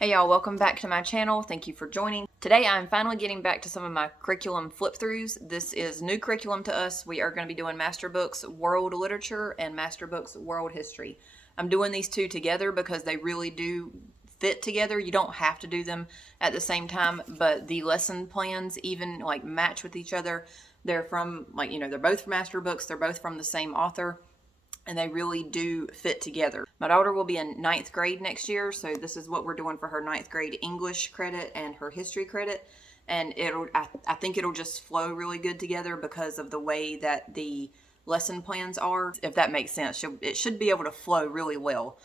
Hey y'all, welcome back to my channel. Thank you for joining. Today I'm finally getting back to some of my curriculum flip-throughs. This is new curriculum to us. We are going to be doing Masterbooks World Literature and Masterbooks World History. I'm doing these two together because they really do fit together. You don't have to do them at the same time, but the lesson plans even like match with each other. They're from they're both from Masterbooks. They're both from the same author. And they really do fit together. My daughter will be in 9th grade next year, so this is what we're doing for her 9th grade English credit and her history credit. And I think it'll just flow really good together because of the way that the lesson plans are. If that makes sense, it should be able to flow really well,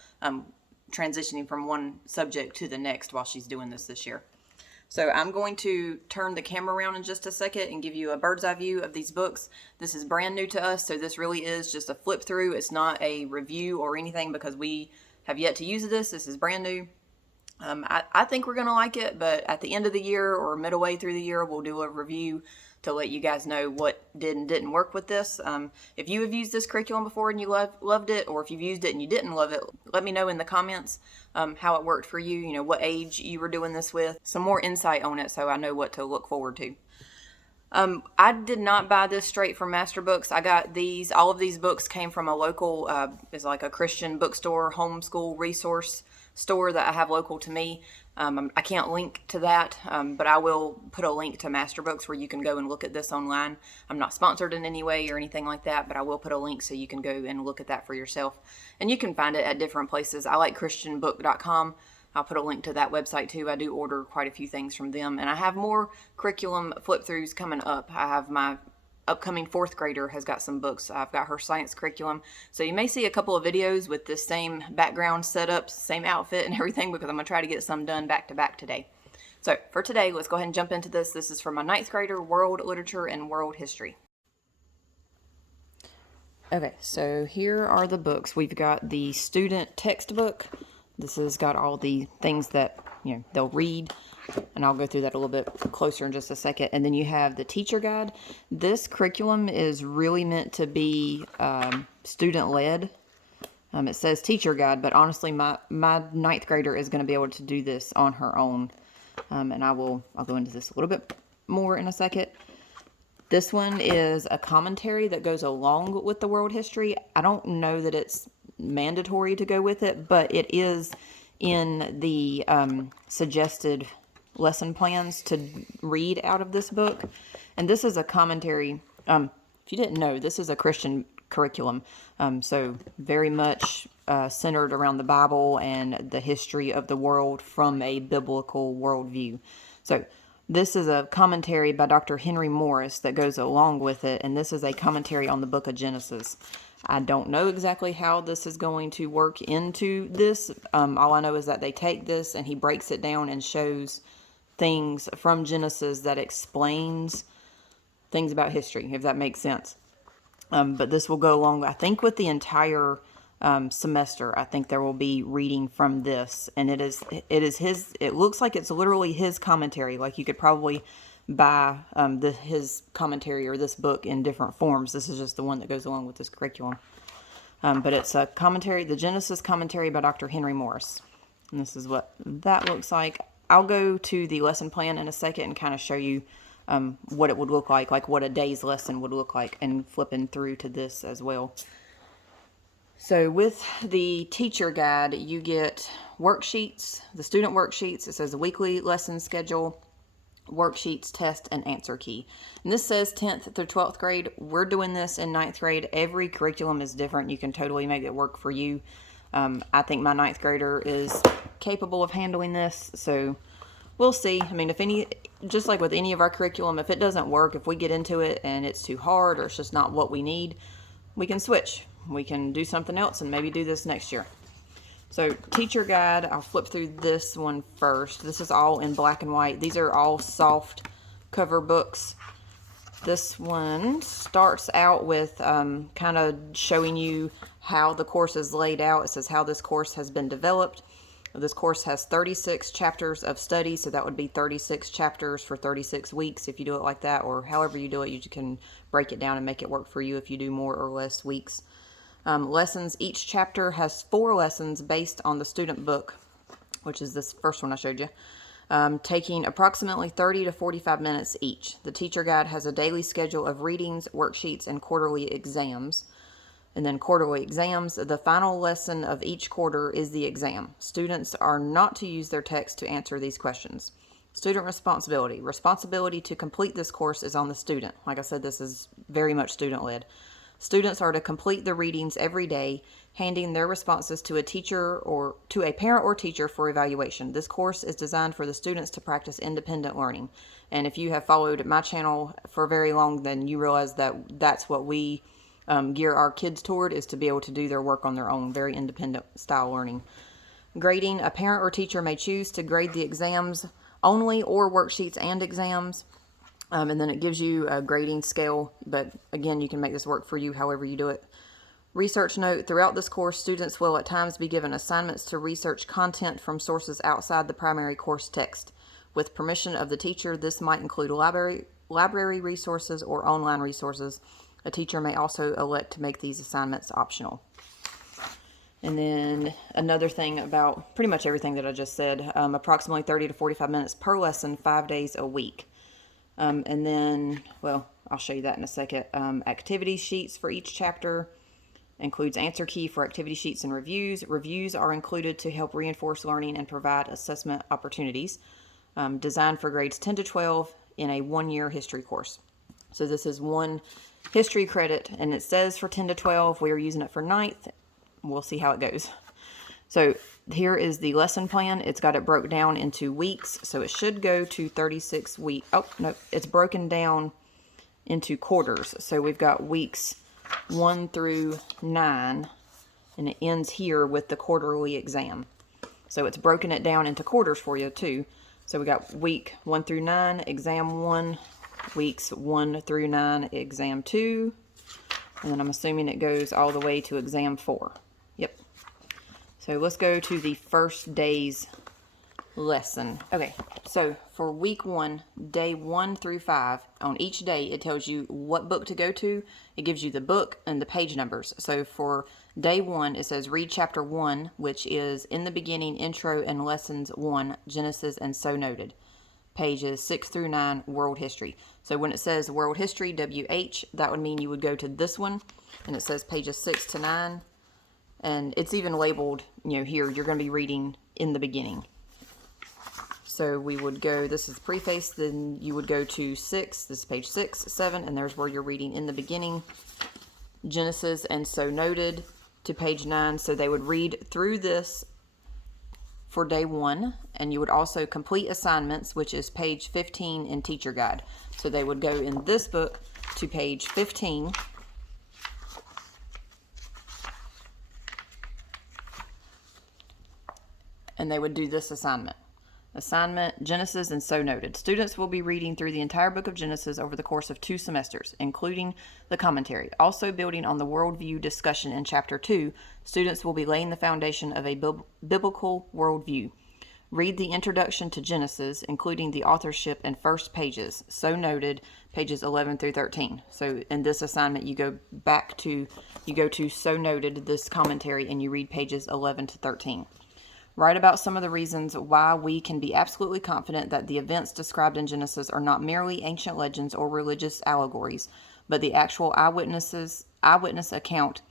transitioning from one subject to the next while she's doing this year. So I'm going to turn the camera around in just a second and give you a bird's eye view of these books. This is brand new to us, so this really is just a flip through. It's not a review or anything because we have yet to use this. This is brand new. I think we're going to like it, but at the end of the year or midway through the year, we'll do a review to let you guys know what did and didn't work with this. If you have used this curriculum before and you loved it, or if you've used it and you didn't love it, let me know in the comments how it worked for you, what age you were doing this with. Some more insight on it so I know what to look forward to. I did not buy this straight from Masterbooks. I got these, all of these books came from a local, it's like a Christian bookstore, homeschool resource store that I have local to me. I can't link to that, but I will put a link to Masterbooks where you can go and look at this online. I'm not sponsored in any way or anything like that, but I will put a link so you can go and look at that for yourself. And you can find it at different places. I like christianbook.com. I'll put a link to that website too. I do order quite a few things from them. And I have more curriculum flip-throughs coming up. I have my upcoming 4th grader has got some books. I've got her science curriculum. So you may see a couple of videos with this same background setup, same outfit and everything, because I'm going to try to get some done back to back today. So for today, let's go ahead and jump into this. This is for my 9th grader, World Literature and World History. Okay, so here are the books. We've got the student textbook. This has got all the things that, they'll read, and I'll go through that a little bit closer in just a second. And then you have the teacher guide. This curriculum is really meant to be student-led. It says teacher guide, but honestly, my 9th grader is going to be able to do this on her own. And I'll go into this a little bit more in a second. This one is a commentary that goes along with the world history. I don't know that it's mandatory to go with it, but it is in the suggested lesson plans to read out of this book. And this is a commentary. If you didn't know, this is a Christian curriculum, so very much centered around the Bible and the history of the world from a biblical worldview. So this is a commentary by Dr. Henry Morris that goes along with it, and this is a commentary on the book of Genesis. I don't know exactly how this is going to work into this. All I know is that they take this and he breaks it down and shows things from Genesis that explains things about history, if that makes sense. But this will go along, I think, with the entire semester. I think there will be reading from this, and it is his. It looks like it's literally his commentary. Like you could probably buy his commentary or this book in different forms. This is just the one that goes along with this curriculum. But it's a commentary, the Genesis commentary by Dr. Henry Morris. And this is what that looks like. I'll go to the lesson plan in a second and kind of show you what it would look like what a day's lesson would look like, and flipping through to this as well. So with the teacher guide, you get worksheets, the student worksheets. It says the weekly lesson schedule, worksheets, test, and answer key. And this says 10th through 12th grade. We're doing this in 9th grade. Every curriculum is different. You can totally make it work for you. I think my 9th grader is capable of handling this, so we'll see. I mean, just like with any of our curriculum, if it doesn't work, if we get into it and it's too hard or it's just not what we need, we can switch. We can do something else and maybe do this next year. So teacher guide, I'll flip through this one first. This is all in black and white. These are all soft cover books. This one starts out with kind of showing you how the course is laid out. It says how this course has been developed. This course has 36 chapters of study, so that would be 36 chapters for 36 weeks if you do it like that, or however you do it. You can break it down and make it work for you if you do more or less weeks. Lessons, each chapter has 4 lessons based on the student book. which is this first one I showed you, taking approximately 30 to 45 minutes each. The teacher guide has a daily schedule of readings, worksheets, and quarterly exams. And then quarterly exams, the final lesson of each quarter is the exam. Students are not to use their text to answer these questions. Student responsibility. Responsibility to complete this course is on the student. Like I said, this is very much student-led. Students are to complete the readings every day, handing their responses to a teacher or to a parent or teacher for evaluation. This course is designed for the students to practice independent learning. And if you have followed my channel for very long, then you realize that that's what we gear our kids toward, is to be able to do their work on their own, very independent style learning. Grading. A parent or teacher may choose to grade the exams only or worksheets and exams. And then it gives you a grading scale, but again, you can make this work for you however you do it. Research note. Throughout this course, students will at times be given assignments to research content from sources outside the primary course text. With permission of the teacher, this might include library resources or online resources. A teacher may also elect to make these assignments optional. And then another thing about pretty much everything that I just said, approximately 30 to 45 minutes per lesson, 5 days a week. And then, well, I'll show you that in a second. Activity sheets for each chapter includes answer key for activity sheets and reviews. Reviews are included to help reinforce learning and provide assessment opportunities. Designed for grades 10 to 12 in a one-year history course. So this is one history credit, and it says for 10 to 12. We are using it for 9th. We'll see how it goes. So here is the lesson plan. It's got it broke down into weeks, so it should go to 36 weeks. Oh, no, it's broken down into quarters. So we've got weeks 1 through 9, and it ends here with the quarterly exam. So it's broken it down into quarters for you too. So we got week 1 through 9, exam 1, weeks 1 through 9, exam 2, and then I'm assuming it goes all the way to exam 4. Yep. So let's go to the first day's lesson. Okay, so for week 1, day 1 through 5, on each day it tells you what book to go to. It gives you the book and the page numbers. So for day 1, it says read chapter 1, which is In the Beginning, Intro and Lessons 1, Genesis and So Noted. Pages 6 through 9, World History. So when it says World History, WH, that would mean you would go to this one, and it says pages 6 to 9, and it's even labeled, here, you're going to be reading In the Beginning. So we would go, this is preface, then you would go to 6, this is page 6, 7, and there's where you're reading In the Beginning, Genesis and So Noted, to page 9. So they would read through this for day 1, and you would also complete assignments, which is page 15 in teacher guide. So they would go in this book to page 15, and they would do this assignment. Assignment, Genesis and So Noted. Students will be reading through the entire book of Genesis over the course of 2 semesters, including the commentary. Also building on the worldview discussion in chapter 2, students will be laying the foundation of a biblical worldview. Read the introduction to Genesis, including the authorship and first pages. So Noted, pages 11 through 13. So in this assignment, you go to So Noted, this commentary, and you read pages 11 to 13. Write about some of the reasons why we can be absolutely confident that the events described in Genesis are not merely ancient legends or religious allegories, but the actual eyewitness accounts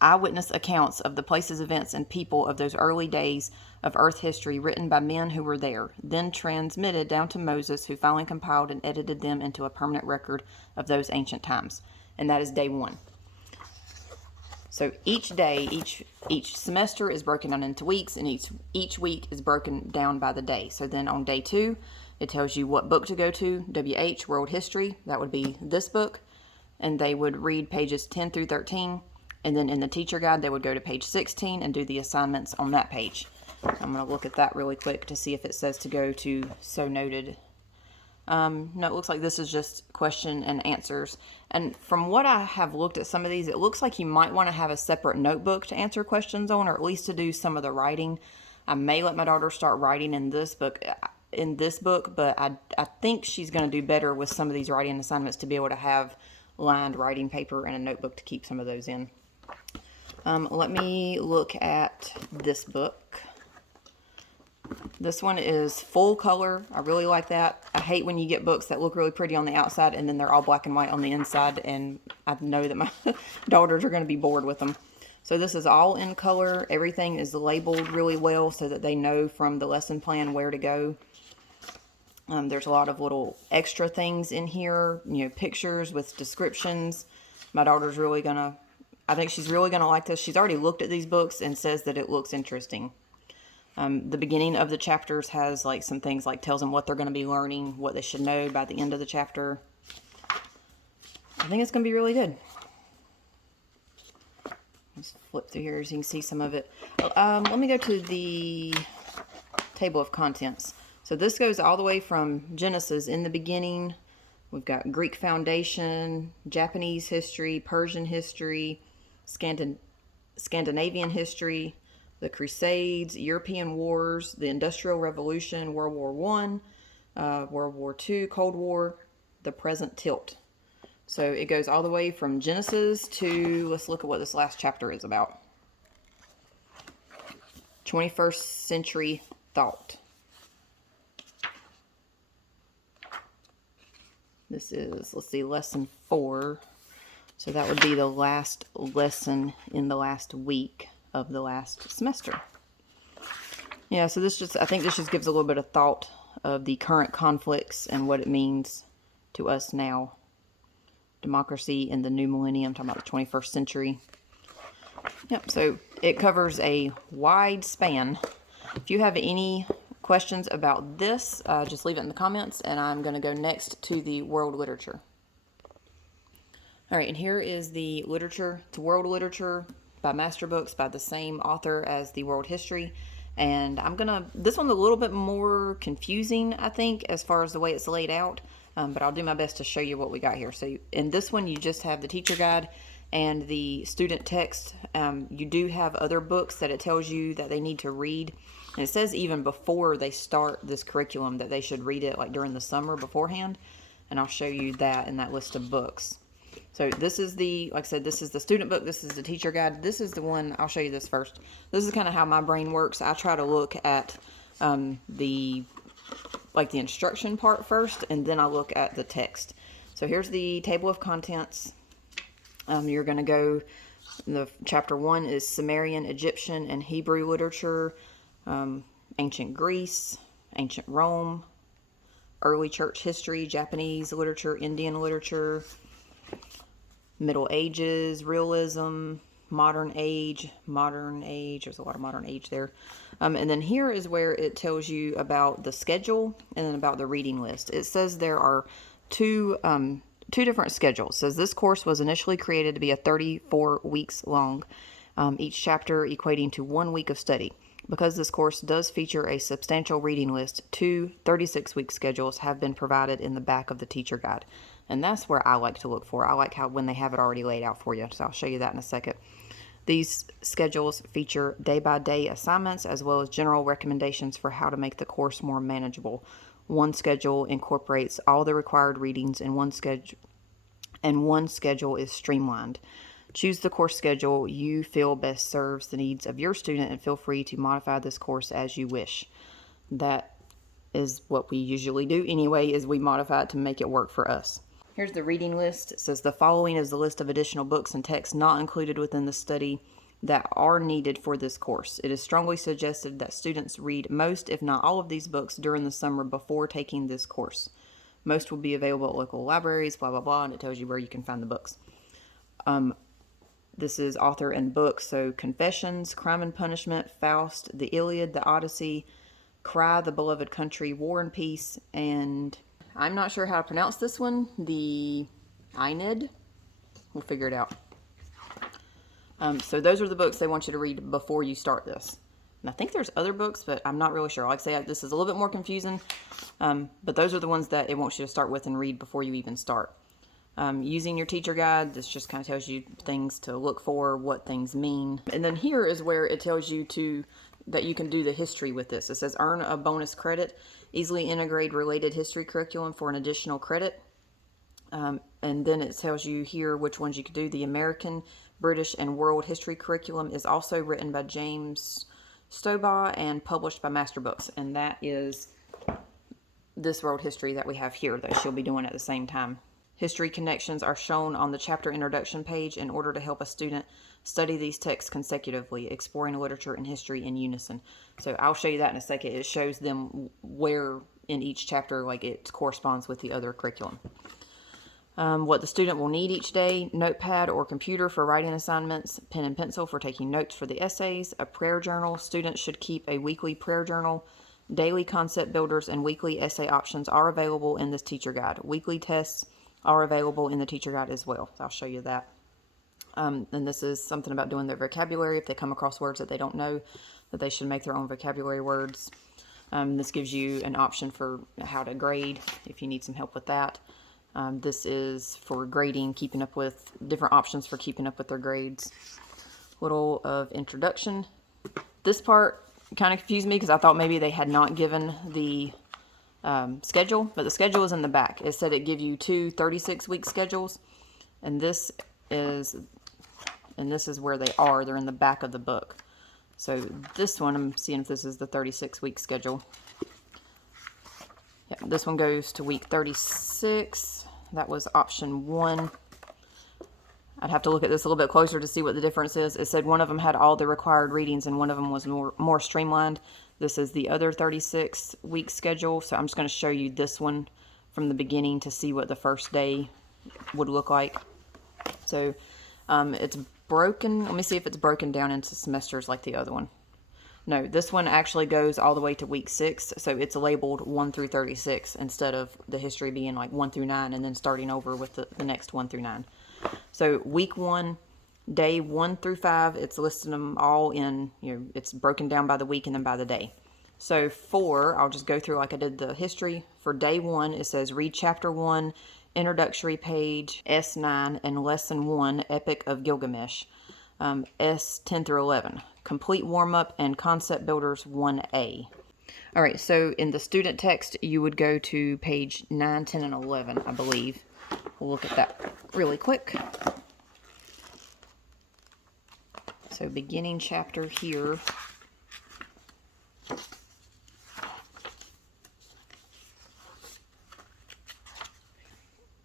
of the places, events, and people of those early days of Earth history written by men who were there, then transmitted down to Moses, who finally compiled and edited them into a permanent record of those ancient times. And that is day 1. So each day, each semester is broken down into weeks, and each week is broken down by the day. So then on day 2, it tells you what book to go to, WH, World History. That would be this book. And they would read pages 10 through 13. And then in the teacher guide, they would go to page 16 and do the assignments on that page. I'm going to look at that really quick to see if it says to go to So Noted. No, it looks like this is just question and answers. And from what I have looked at some of these, it looks like you might want to have a separate notebook to answer questions on, or at least to do some of the writing. I may let my daughter start writing in this book, but I think she's going to do better with some of these writing assignments to be able to have lined writing paper and a notebook to keep some of those in. Let me look at this book. This one is full color. I really like that. I hate when you get books that look really pretty on the outside and then they're all black and white on the inside, and I know that my daughters are going to be bored with them. So this is all in color. Everything is labeled really well so that they know from the lesson plan where to go. There's a lot of little extra things in here, you know, pictures with descriptions. My daughter's really gonna, I think she's really gonna like this. She's already looked at these books and says that it looks interesting. The beginning of the chapters has like some things like tells them what they're going to be learning, what they should know by the end of the chapter. I think it's going to be really good. Let's flip through here so you can see some of it. Let me go to the table of contents. So this goes all the way from Genesis in the beginning. We've got Greek foundation, Japanese history, Persian history, Scandinavian history, the Crusades, European wars, the Industrial Revolution, World War I, World War II, Cold War, the present tilt. So it goes all the way from Genesis to, let's look at what this last chapter is about. 21st century thought. This is, let's see, lesson 4. So that would be the last lesson in the last week of the last semester. Yeah, so this just, I think this just gives a little bit of thought of the current conflicts and what it means to us now. Democracy in the new millennium, talking about the 21st century. Yep, so it covers a wide span. If you have any questions about this, just leave it in the comments, and I'm going to go next to the world literature. All right, and here is the literature. It's world literature by Masterbooks by the same author as the world history. And this one's a little bit more confusing, I think, as far as the way it's laid out. But I'll do my best to show you what we got here. So in this one, you just have the teacher guide and the student text. You do have other books that it tells you that they need to read. And it says even before they start this curriculum that they should read it like during the summer beforehand. And I'll show you that in that list of books. So this is the, like I said, this is the student book. This is the teacher guide. This is the one, I'll show you this first. This is kind of how my brain works. I try to look at the instruction part first, and then I look at the text. So here's the table of contents. You're going to go, chapter 1 is Sumerian, Egyptian, and Hebrew literature, ancient Greece, ancient Rome, early church history, Japanese literature, Indian literature, Middle Ages, realism, modern age, there's a lot of modern age there. And then here is where it tells you about the schedule and then about the reading list. It says there are two different schedules. It says this course was initially created to be 34 weeks long, each chapter equating to 1 week of study. Because this course does feature a substantial reading list, 2 36-week schedules have been provided in the back of the teacher guide. And that's where I like to look for. I like how when they have it already laid out for you. So I'll show you that in a second. These schedules feature day-by-day assignments as well as general recommendations for how to make the course more manageable. One schedule incorporates all the required readings in one schedule, and one schedule is streamlined. Choose the course schedule you feel best serves the needs of your student, and feel free to modify this course as you wish. That is what we usually do anyway, is we modify it to make it work for us. Here's the reading list. It says the following is the list of additional books and texts not included within the study that are needed for this course. It is strongly suggested that students read most, if not all, of these books during the summer before taking this course. Most will be available at local libraries, blah, blah, blah, and it tells you where you can find the books. This is author and book, so Confessions, Crime and Punishment, Faust, The Iliad, The Odyssey, Cry, The Beloved Country, War and Peace, and I'm not sure how to pronounce this one, the Aeneid. We'll figure it out. So those are the books they want you to read before you start this. And I think there's other books, but I'm not really sure. Like I say, this is a little bit more confusing, but those are the ones that it wants you to start with and read before you even start. Using your teacher guide, this just kind of tells you things to look for, what things mean. And then here is where it tells you that you can do the history with this. It says earn a bonus credit, easily integrate related history curriculum for an additional credit. And then it tells you here which ones you could do. The American, British, and World History curriculum is also written by James Stoba and published by Masterbooks. And that is this world history that we have here that she'll be doing at the same time. History connections are shown on the chapter introduction page in order to help a student study these texts consecutively, exploring literature and history in unison. So I'll show you that in a second. It shows them where in each chapter like it corresponds with the other curriculum. What the student will need each day: notepad or computer for writing assignments, pen and pencil for taking notes for the essays, a prayer journal. Students should keep a weekly prayer journal. Daily concept builders and weekly essay options are available in this teacher guide. Weekly tests are available in the teacher guide as well. So I'll show you that. And this is something about doing their vocabulary. If they come across words that they don't know, that they should make their own vocabulary words. This gives you an option for how to grade if you need some help with that. This is for grading, keeping up with different options for keeping up with their grades. Little of introduction. This part kind of confused me because I thought maybe they had not given the schedule, but the schedule is in the back. It said it give you two 36-week schedules, and this is where they are. They're in the back of the book. So this one, I'm seeing if this is the 36-week schedule. Yeah, this one goes to week 36. That was option 1. I'd have to look at this a little bit closer to see what the difference is. It said one of them had all the required readings and one of them was more streamlined. This is the other 36-week schedule, so I'm just going to show you this one from the beginning to see what the first day would look like. So it's broken. Let me see if it's broken down into semesters like the other one. No, this one actually goes all the way to week 6, so it's labeled 1 through 36 instead of the history being like 1 through 9 and then starting over with the next 1 through 9. So week 1, day 1 through 5, it's listing them all in, it's broken down by the week and then by the day. So I'll just go through like I did the history. For day 1, it says read chapter 1, introductory page, S9, and lesson 1, Epic of Gilgamesh, S10 through 11. Complete warm-up and concept builders 1A. All right, so in the student text, you would go to page 9, 10, and 11, I believe. We'll look at that really quick. So beginning chapter here.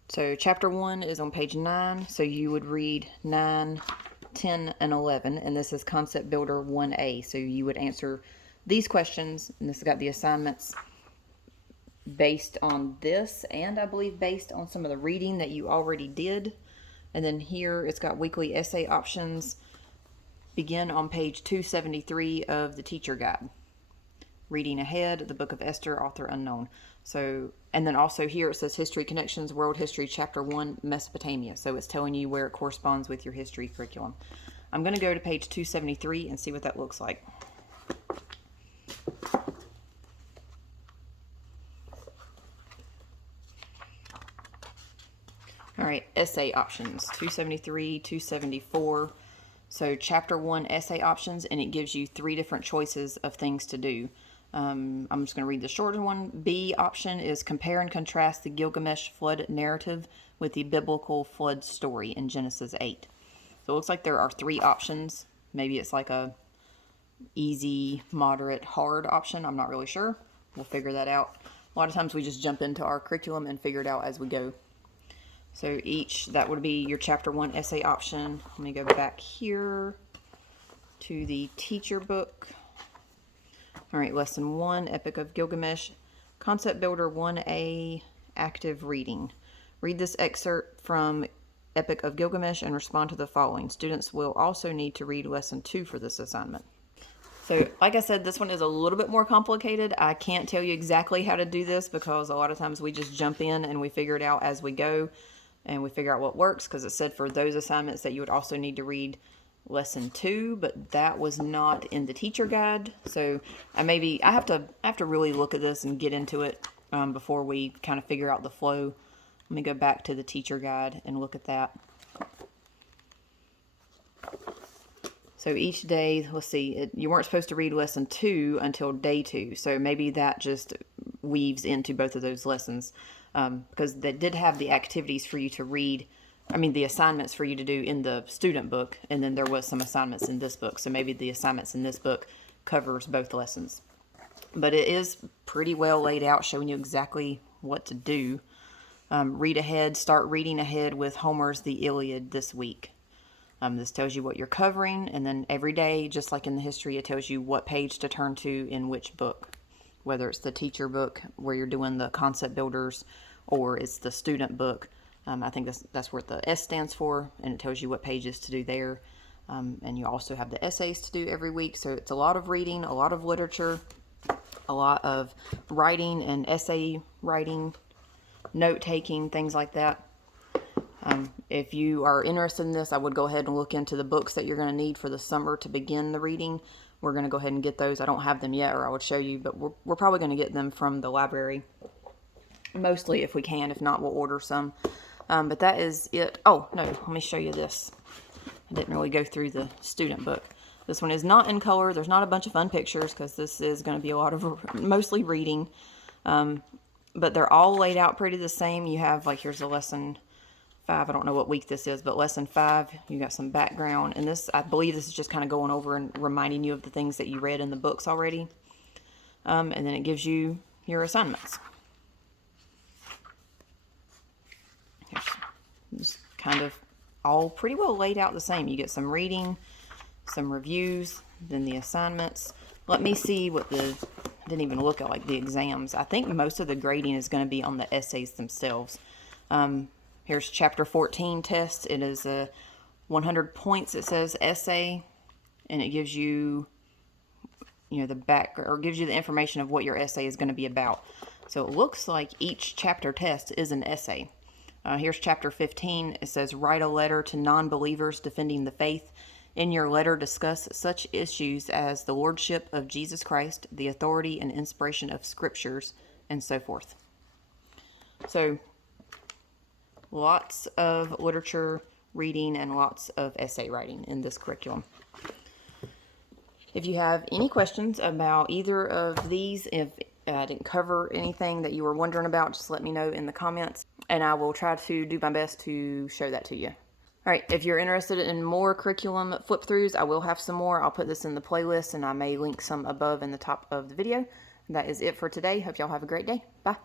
So chapter 1 is on page 9, so you would read 9, 10, and 11, and this is Concept Builder 1A. So you would answer these questions, and this has got the assignments based on this, and I believe based on some of the reading that you already did. And then here it's got weekly essay options. Begin on page 273 of the teacher guide. Reading ahead, the Book of Esther, author unknown. So, and then also here it says History Connections, World History, Chapter 1, Mesopotamia. So it's telling you where it corresponds with your history curriculum. I'm going to go to page 273 and see what that looks like. All right, essay options, 273, 274. So chapter 1 essay options, and it gives you 3 different choices of things to do. I'm just going to read the shorter one. B option is compare and contrast the Gilgamesh flood narrative with the biblical flood story in Genesis 8. So it looks like there are 3 options. Maybe it's like a easy, moderate, hard option. I'm not really sure. We'll figure that out. A lot of times we just jump into our curriculum and figure it out as we go. So that would be your chapter 1 essay option. Let me go back here to the teacher book. All right, lesson 1, Epic of Gilgamesh, Concept Builder 1A, active reading. Read this excerpt from Epic of Gilgamesh and respond to the following. Students will also need to read lesson 2 for this assignment. So, like I said, this one is a little bit more complicated. I can't tell you exactly how to do this because a lot of times we just jump in and we figure it out as we go and we figure out what works, because it said for those assignments that you would also need to read lesson 2, but that was not in the teacher guide. So I have to really look at this and get into it before we kind of figure out the flow. Let me go back to the teacher guide and look at that. So each day, let's see, you weren't supposed to read lesson 2 until day 2. So maybe that just weaves into both of those lessons, because they did have the activities for you to read. The assignments for you to do in the student book, and then there was some assignments in this book. So maybe the assignments in this book covers both lessons. But it is pretty well laid out, showing you exactly what to do. Read ahead, start reading ahead with Homer's The Iliad this week. This tells you what you're covering, and then every day, just like in the history, it tells you what page to turn to in which book. Whether it's the teacher book where you're doing the concept builders, or it's the student book. I think that's what the S stands for, and it tells you what pages to do there. And you also have the essays to do every week, so it's a lot of reading, a lot of literature, a lot of writing and essay writing, note-taking, things like that. If you are interested in this, I would go ahead and look into the books that you're going to need for the summer to begin the reading. We're going to go ahead and get those. I don't have them yet, or I would show you, but we're probably going to get them from the library. Mostly if we can. If not, we'll order some. But that is it. Oh, no, let me show you this. I didn't really go through the student book. This one is not in color. There's not a bunch of fun pictures because this is going to be a lot of mostly reading. But they're all laid out pretty the same. You have, like, here's a lesson 5. I don't know what week this is, but lesson 5, you got some background. And this, I believe this is just kind of going over and reminding you of the things that you read in the books already. And then it gives you your assignments. It's kind of all pretty well laid out the same. You get some reading, some reviews, then the assignments. Let me see what I didn't even look at like the exams. I think most of the grading is going to be on the essays themselves. Here's chapter 14 test. It is 100 points. It says essay, and it gives you, the back, or gives you the information of what your essay is going to be about. So it looks like each chapter test is an essay. Here's chapter 15. It says, write a letter to non-believers defending the faith. In your letter, discuss such issues as the lordship of Jesus Christ, the authority and inspiration of scriptures, and so forth. So, lots of literature reading and lots of essay writing in this curriculum. If you have any questions about either of these, if I didn't cover anything that you were wondering about, just let me know in the comments, and I will try to do my best to show that to you. All right, if you're interested in more curriculum flip-throughs, I will have some more. I'll put this in the playlist, and I may link some above in the top of the video. That is it for today. Hope y'all have a great day. Bye.